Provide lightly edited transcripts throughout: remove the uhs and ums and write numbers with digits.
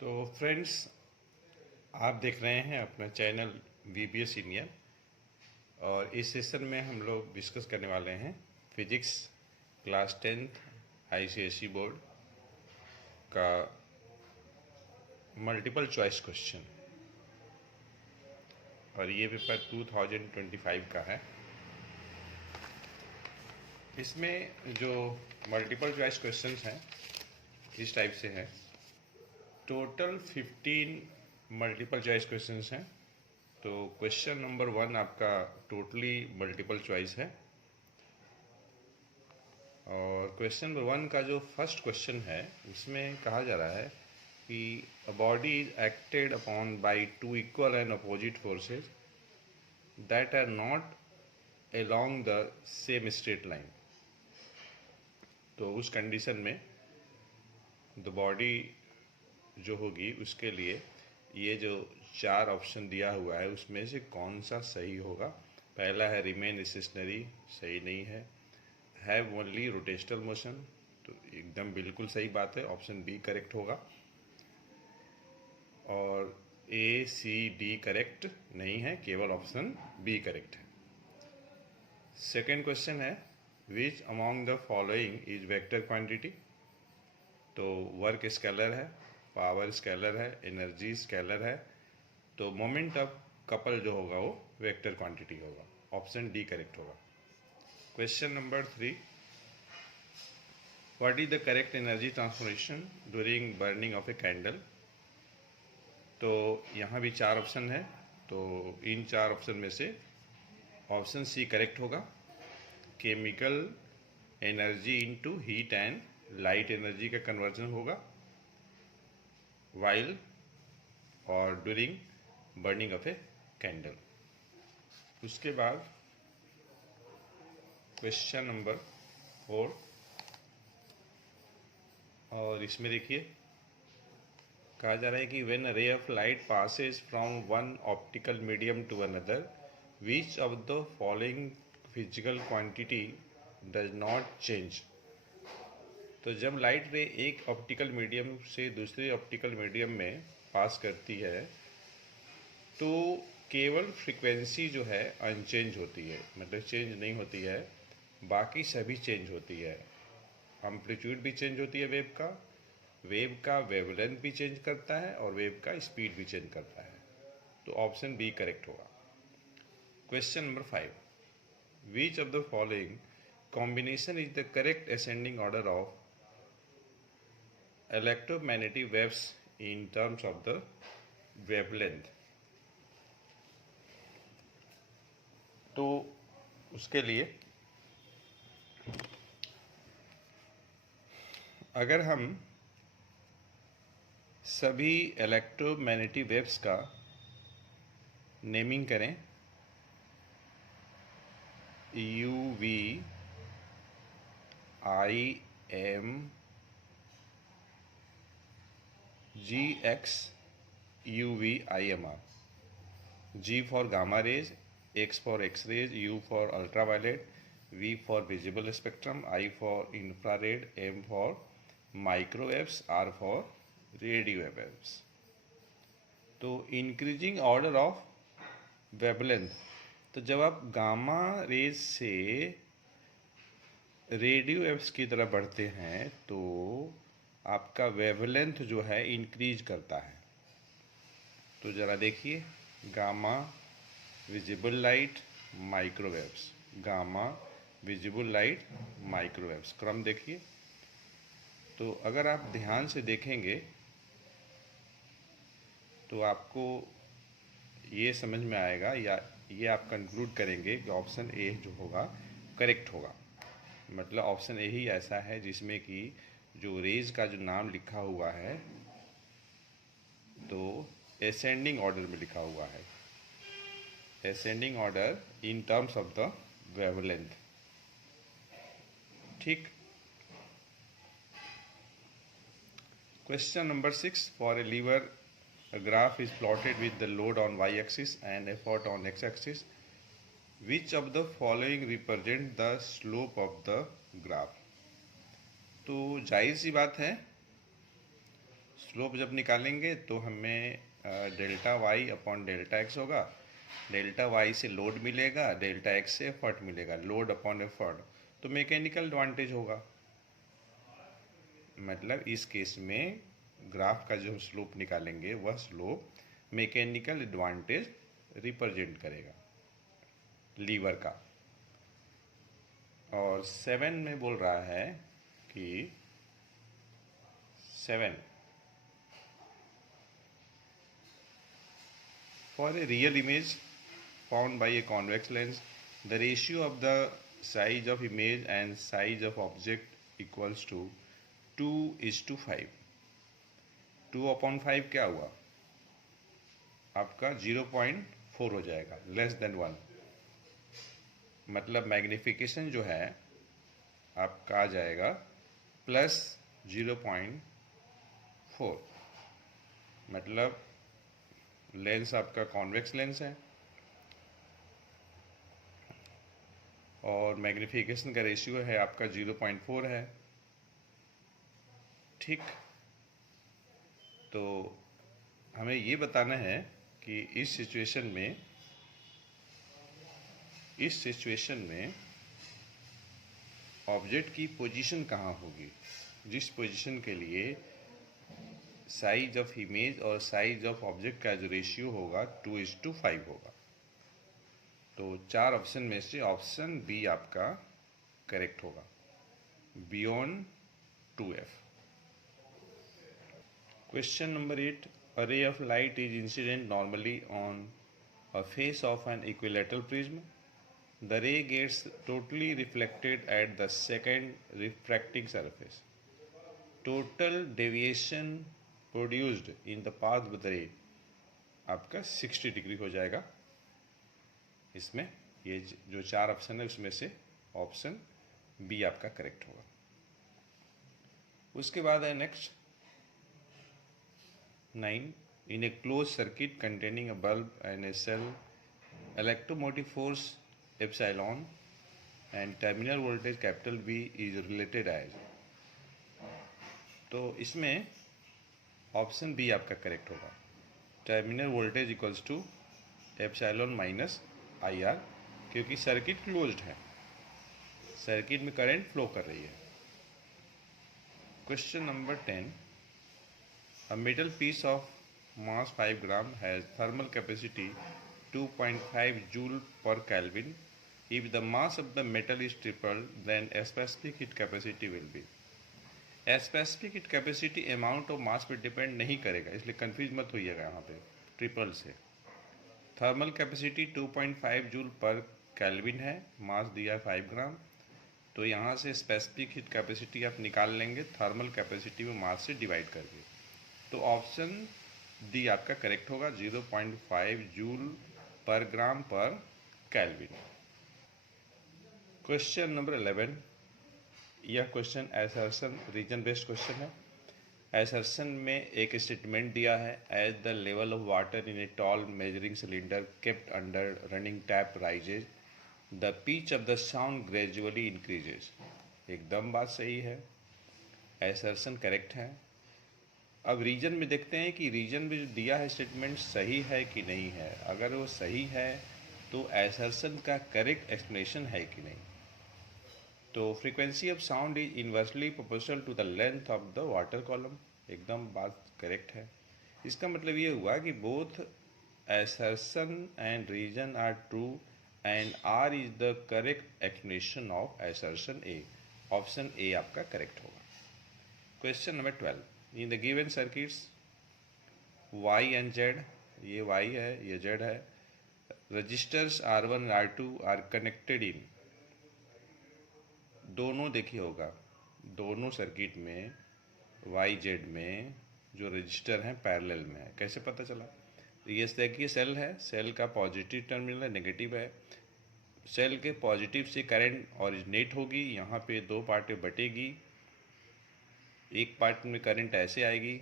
तो फ्रेंड्स, आप देख रहे हैं अपना चैनल VBA सीनियर। और इस सेशन में हम लोग डिस्कस करने वाले हैं physics class 10th ICSE board का मल्टीपल चॉइस क्वेश्चन। और ये पेपर 2025 का है। इसमें जो मल्टीपल चॉइस क्वेश्चंस हैं इस टाइप से हैं। टोटल 15 मल्टीपल चॉइस क्वेश्चंस हैं। तो क्वेश्चन नंबर 1 आपका टोटली मल्टीपल चॉइस है। और क्वेश्चन नंबर 1 का जो फर्स्ट क्वेश्चन है उसमें कहा जा रहा है कि a body is acted upon by two equal and opposite forces that are not along the same straight line. तो उस कंडीशन में द बॉडी जो होगी उसके लिए ये जो 4 ऑप्शन दिया हुआ है उसमें से कौन सा सही होगा। पहला है रिमेन स्टेशनरी, सही नहीं है। हैव ओनली रोटेशनल मोशन, तो एकदम बिल्कुल सही बात है, ऑप्शन बी करेक्ट होगा। और A, C, D करेक्ट नहीं है, केवल ऑप्शन बी करेक्ट है। सेकेंड क्वेश्चन है which among the following is vector quantity. तो वर्क स्केलर है, पावर स्केलर है, एनर्जी स्केलर है। तो मोमेंट ऑफ कपल जो होगा वो वेक्टर क्वांटिटी होगा, ऑप्शन डी करेक्ट होगा। Question number 3, what is the correct energy transformation during burning of a candle. तो यहाँ भी 4 ऑप्शन है। तो इन 4 ऑप्शन में से ऑप्शन सी करेक्ट होगा। Chemical energy into heat and light energy का कन्वर्जन होगा वाइल और during burning of a candle. उसके बाद क्वेश्चन नंबर 4, और इसमें देखिए कहा जा रहा है कि when a ray of light passes from one optical medium to another which of the following physical quantity does not change. तो जब लाइट रे एक ऑप्टिकल मीडियम से दूसरे ऑप्टिकल मीडियम में पास करती है तो केवल फ्रीक्वेंसी जो है अनचेंज होती है, मतलब चेंज नहीं होती है, बाकी सभी चेंज होती है। एम्पलीट्यूड भी चेंज होती है वेव का वेवलेंथ भी चेंज करता है और वेव का स्पीड भी चेंज करता है। तो ऑप्शन बी करेक्ट होगा। Question number 5, which of the following combination is the correct ascending order of electromagnetic waves in terms of the wavelength. तो उसके लिए अगर हम सभी इलेक्ट्रोमैग्नेटिक वेव्स का नेमिंग करें, UV, IM, GX, UV, IMR, G for gamma rays, X for X rays, U for ultraviolet, V for visible spectrum, I for infrared, M for microwaves, R for radio waves। तो increasing order of wavelength, तो जब आप gamma rays से radio waves की तरफ बढ़ते हैं तो आपका वेवलेंथ जो है इंक्रीज करता है। तो ज़रा देखिए, gamma, visible light, microwaves, gamma, visible light, microwaves, क्रम देखिए। तो अगर आप ध्यान से देखेंगे तो आपको ये समझ में आएगा या ये आप कंक्लूड करेंगे कि ऑप्शन ए जो होगा करेक्ट होगा। मतलब ऑप्शन ए ही ऐसा है जिसमें कि जो रेज का जो नाम लिखा हुआ है तो असेंडिंग ऑर्डर में लिखा हुआ है, ascending order in terms of the wavelength. ठीक। Question number 6, for a lever a graph is plotted with the load on y-axis and effort on x-axis. Which of the following represent the slope of the graph? तो जाहिर सी बात है slope जब निकालेंगे तो हमें delta Y upon delta X होगा। Delta Y से लोड मिलेगा, डेल्टा एक्स से एफर्ट मिलेगा, लोड अपॉन एफर्ट, तो मैकेनिकल एडवांटेज होगा। मतलब इस केस में ग्राफ का जो हम स्लोप निकालेंगे वह स्लोप मैकेनिकल एडवांटेज रिप्रेजेंट करेगा लीवर का। और 7 में बोल रहा है कि 7 for a real image found by a convex lens, the ratio of the size of image and size of object equals to 2:5। 2/5 क्या हुआ आपका 0.4 हो जाएगा, लेस देन 1। मतलब मैग्निफिकेशन जो है आपका आ जाएगा +0.4। मतलब लेंस आपका कॉन्वेक्स लेंस है और मैग्निफिकेशन का रेशियो है आपका 0.4 है। ठीक, तो हमें ये बताना है कि इस सिचुएशन में ऑब्जेक्ट की पोजीशन कहाँ होगी, जिस पोजीशन के लिए साइज ऑफ इमेज और साइज ऑफ ऑब्जेक्ट का जो रेशियो होगा 2:5 होगा। तो 4 ऑप्शन में से ऑप्शन बी आपका करेक्ट होगा, beyond 2F। Question number 8. A ray of light is incident normally on a face of an equilateral prism. The ray gets totally reflected at the second refracting surface. Total deviation produced in the path of the ray आपका 60 degree हो जाएगा। इसमें ये जो 4 option है उसमें से option B आपका करेक्ट होगा। उसके बाद है next 9. In a closed circuit containing a bulb and a cell, electromotive force epsilon and terminal voltage capital V is related as। तो इसमें ऑप्शन बी आपका करेक्ट होगा, terminal voltage equals to epsilon minus IR, क्योंकि circuit closed है, circuit में current flow कर रही है। Question number 10. A metal piece of mass 5 gram has thermal capacity 2.5 joule per Kelvin. If the mass of the metal is tripled, then specific heat capacity will be। Specific heat capacity amount of mass पे depend नहीं करेगा, इसलिए confuse मत होइएगा यहाँ पे triple से। Thermal capacity 2.5 joule पर kelvin है, मास दिया 5 ग्राम, तो यहाँ से स्पेसिफिक हीट कैपेसिटी आप निकाल लेंगे थर्मल कैपेसिटी में मास से डिवाइड करके। तो ऑप्शन डी आपका करेक्ट होगा, 0.5 जूल पर ग्राम पर केल्विन। Question number 11. यह question assertion reason based question है। असर्शन में एक स्टेटमेंट दिया है, as the level of water in a tall measuring cylinder kept under running tap rises, the pitch of the sound gradually increases. एकदम बात सही है, असर्शन करेक्ट है। अब रीजन में देखते हैं कि रीजन में जो दिया है स्टेटमेंट सही है कि नहीं है। अगर वो सही है तो असर्शन का करेक्ट एक्सप्लेनेशन है कि नहीं। तो frequency of sound is inversely proportional to the length of the water column, एकदम बात करेक्ट है। इसका मतलब ये हुआ कि both assertion and reason are true and R is the correct explanation of assertion A. Option A आपका correct होगा। Question number 12. In the given circuits Y and Z, ये वाई है ये जेड है, registers R1 R2 are connected in. दोनों देखिए होगा, दोनों सर्किट में वाई जेड में जो रजिस्टर हैं पैरेलल में है। कैसे पता चला? तो ये देखिए सेल है, सेल का पॉजिटिव टर्मिनल है, नेगेटिव है। सेल के पॉजिटिव से करंट ओरिजिनेट होगी, यहाँ पे दो पार्ट में बटेगी, एक पार्ट में करंट ऐसे आएगी,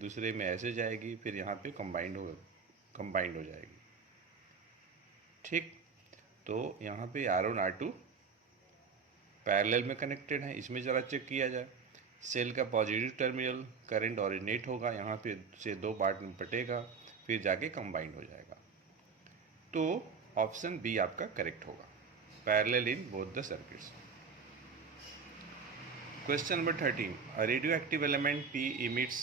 दूसरे में ऐसे जाएगी, फिर यहाँ पे कंबाइंड हो जाएगी। ठीक, तो यहाँ पे R1 R2 पैरेलल में कनेक्टेड है। इसमें ज़रा चेक किया जाए, सेल का पॉजिटिव टर्मिनल करंट ऑरिजिनेट होगा, यहाँ पे से दो पार्ट में बटेगा, फिर जाके कंबाइंड हो जाएगा। तो ऑप्शन बी आपका करेक्ट होगा, parallel in both the circuits. Question number 13, a radioactive element P emits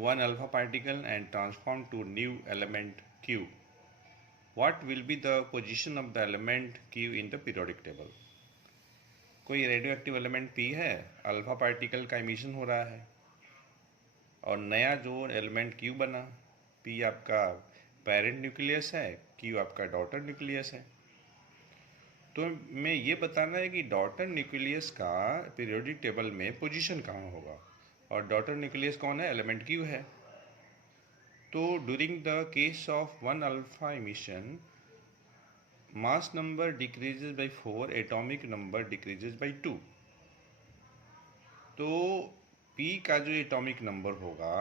one alpha particle and transform to new element Q. What will be the position of the element Q in the periodic table? कोई radio active element P है, alpha particle का emission हो रहा है, और नया जो element Q बना, P आपका पेरेंट न्यूक्लियस है, Q आपका डॉटर न्यूक्लियस है। तो मैं ये बताना है कि डॉटर न्यूक्लियस का पीरियोडिक टेबल में पोजीशन कहाँ होगा, और डॉटर न्यूक्लियस कौन है, एलिमेंट Q है। तो during the case of one alpha emission, mass number decreases bye 4, atomic number decreases bye 2। तो P का जो एटॉमिक नंबर होगा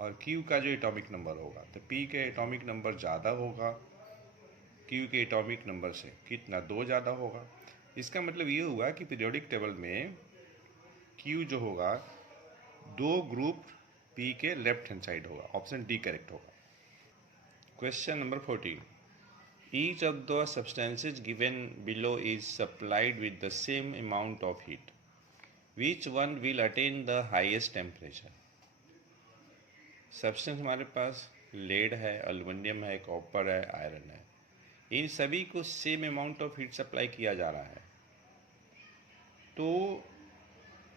और Q का जो एटॉमिक नंबर होगा, तो P के एटॉमिक नंबर ज़्यादा होगा Q के एटॉमिक नंबर से, कितना, 2 ज़्यादा होगा। इसका मतलब ये हुआ कि पीरियोडिक टेबल में Q जो होगा 2 ग्रुप P के लेफ्ट हैंड साइड होगा, ऑप्शन डी करेक्ट होगा। Question number 14, each of the substances given below is supplied with the same amount of heat. Which one will attain the highest temperature? Substance हमारे पास lead है, aluminium है, copper है, iron है, इन सभी को same amount of heat supply किया जा रहा है। तो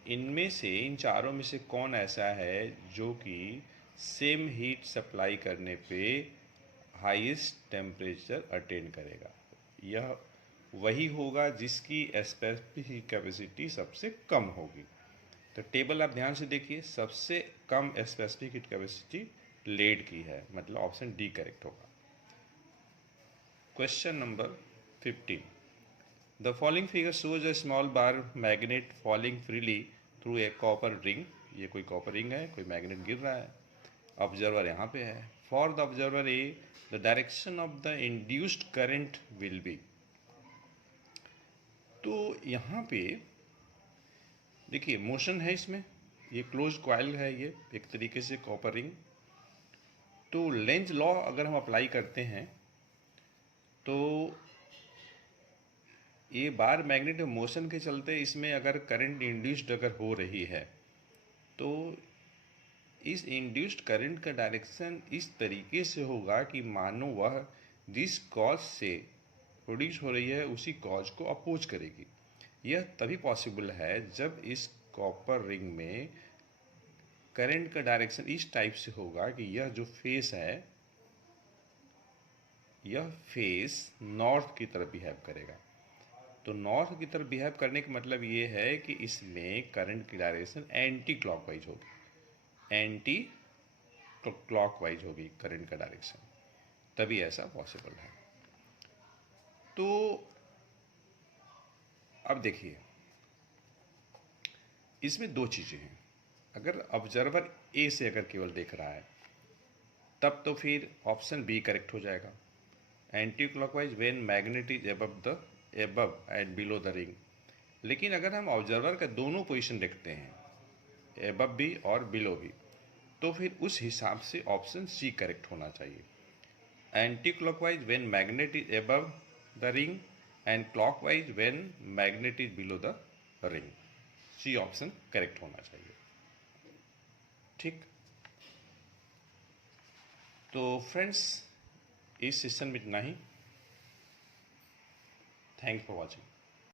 इनमें से, इन चारों में से कौन ऐसा है जो कि सेम हीट सप्लाई करने पे हाईएस्ट टेम्परेचर अटेन करेगा? यह वही होगा जिसकी स्पेसिफिक कैपेसिटी सबसे कम होगी। तो टेबल आप ध्यान से देखिए, सबसे कम स्पेसिफिक हीट कैपेसिटी लेड की है, मतलब ऑप्शन डी करेक्ट होगा। Question number 15, the following figure shows a small bar magnet falling freely through a copper ring. ये कोई कॉपर रिंग है, कोई मैग्नेट गिर रहा है, ऑब्जर्वर यहाँ पे है। For the observer A, the direction of the induced current will be. तो यहाँ पे देखिए मोशन है इसमें, ये क्लोज कॉइल है, ये एक तरीके से कॉपर रिंग। तो लेंज लॉ अगर हम अप्लाई करते हैं तो ये बार मैग्नेट मोशन के चलते इसमें अगर करंट इंड्यूस्ड अगर हो रही है, तो इस इंड्यूस्ड करंट का डायरेक्शन इस तरीके से होगा कि मानो वह जिस कॉज से प्रोड्यूस हो रही है उसी कॉज को अपोज करेगी। यह तभी पॉसिबल है जब इस कॉपर रिंग में करंट का डायरेक्शन इस टाइप से होगा कि यह जो फेस है, यह फेस नॉर्थ की तरफ बिहेव करेगा। तो नॉर्थ की तरफ बिहेव करने का मतलब ये है कि इसमें करंट की डायरेक्शन एंटी क्लॉकवाइज होगी, एंटी क्लॉकवाइज होगी करंट का डायरेक्शन, तभी ऐसा पॉसिबल है। तो अब देखिए, इसमें दो चीज़ें हैं। अगर ऑब्जर्वर ए से अगर केवल देख रहा है तब तो फिर ऑप्शन बी करेक्ट हो जाएगा, anti clockwise when magnet is above and below the ring. लेकिन अगर हम ऑब्जर्वर का दोनों पोजीशन देखते हैं, एबव भी और बिलो भी, तो फिर उस हिसाब से ऑप्शन सी करेक्ट होना चाहिए, anti clockwise when magnet is above the ring and clockwise when magnet is below the ring. C option correct होना चाहिए। ठीक, तो फ्रेंड्स इस सेशन में इतना ही। Thanks for watching.